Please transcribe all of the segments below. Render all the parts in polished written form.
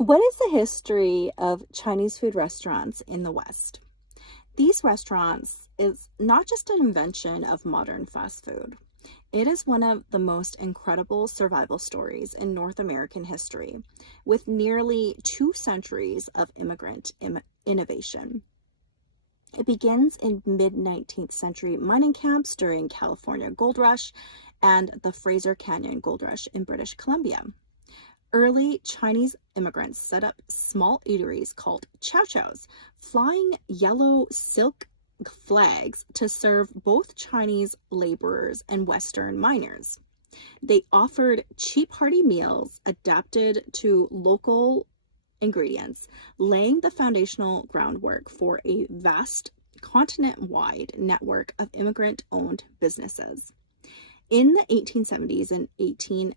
What is the history of Chinese food restaurants in the West? These restaurants is not just an invention of modern fast food. It is one of the most incredible survival stories in North American history, with nearly 2 centuries of immigrant innovation. It begins in mid-19th century mining camps during California Gold Rush and the Fraser Canyon Gold Rush in British Columbia. Early Chinese immigrants set up small eateries called chow chows, flying yellow silk flags to serve both Chinese laborers and Western miners. They offered cheap, hearty meals adapted to local ingredients, laying the foundational groundwork for a vast continent-wide network of immigrant-owned businesses. In the 1870s and 1880s,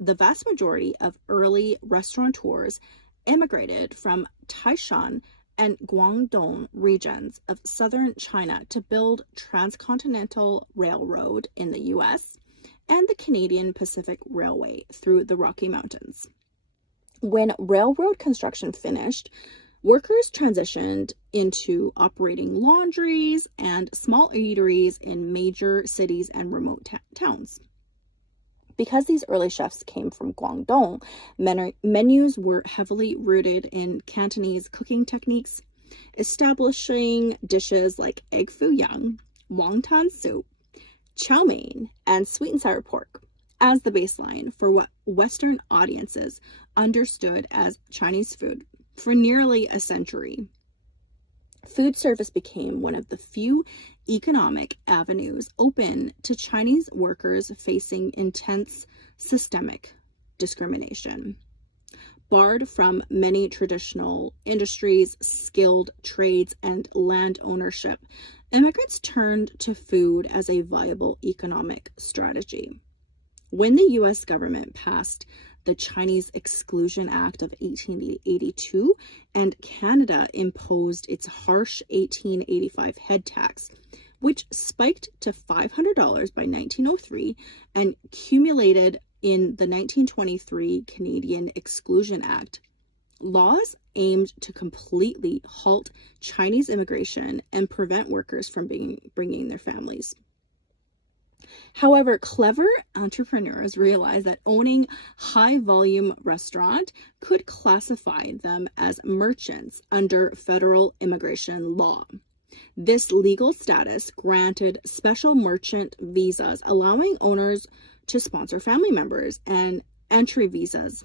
the vast majority of early restaurateurs immigrated from Taishan and Guangdong regions of southern China to build transcontinental railroad in the US and the Canadian Pacific Railway through the Rocky Mountains. When railroad construction finished, workers transitioned into operating laundries and small eateries in major cities and remote towns. Because these early chefs came from Guangdong, menus were heavily rooted in Cantonese cooking techniques, establishing dishes like egg foo young, wonton soup, chow mein, and sweet and sour pork as the baseline for what Western audiences understood as Chinese food for nearly a century. Food service became one of the few economic avenues open to Chinese workers facing intense systemic discrimination. Barred from many traditional industries, skilled trades, and land ownership, immigrants turned to food as a viable economic strategy. When the U.S. government passed the Chinese Exclusion Act of 1882 and Canada imposed its harsh 1885 head tax, which spiked to $500 by 1903 and cumulated in the 1923 Canadian Exclusion Act, laws aimed to completely halt Chinese immigration and prevent workers from bringing their families. However, clever entrepreneurs realized that owning high-volume restaurant could classify them as merchants under federal immigration law. This legal status granted special merchant visas, allowing owners to sponsor family members, and entry visas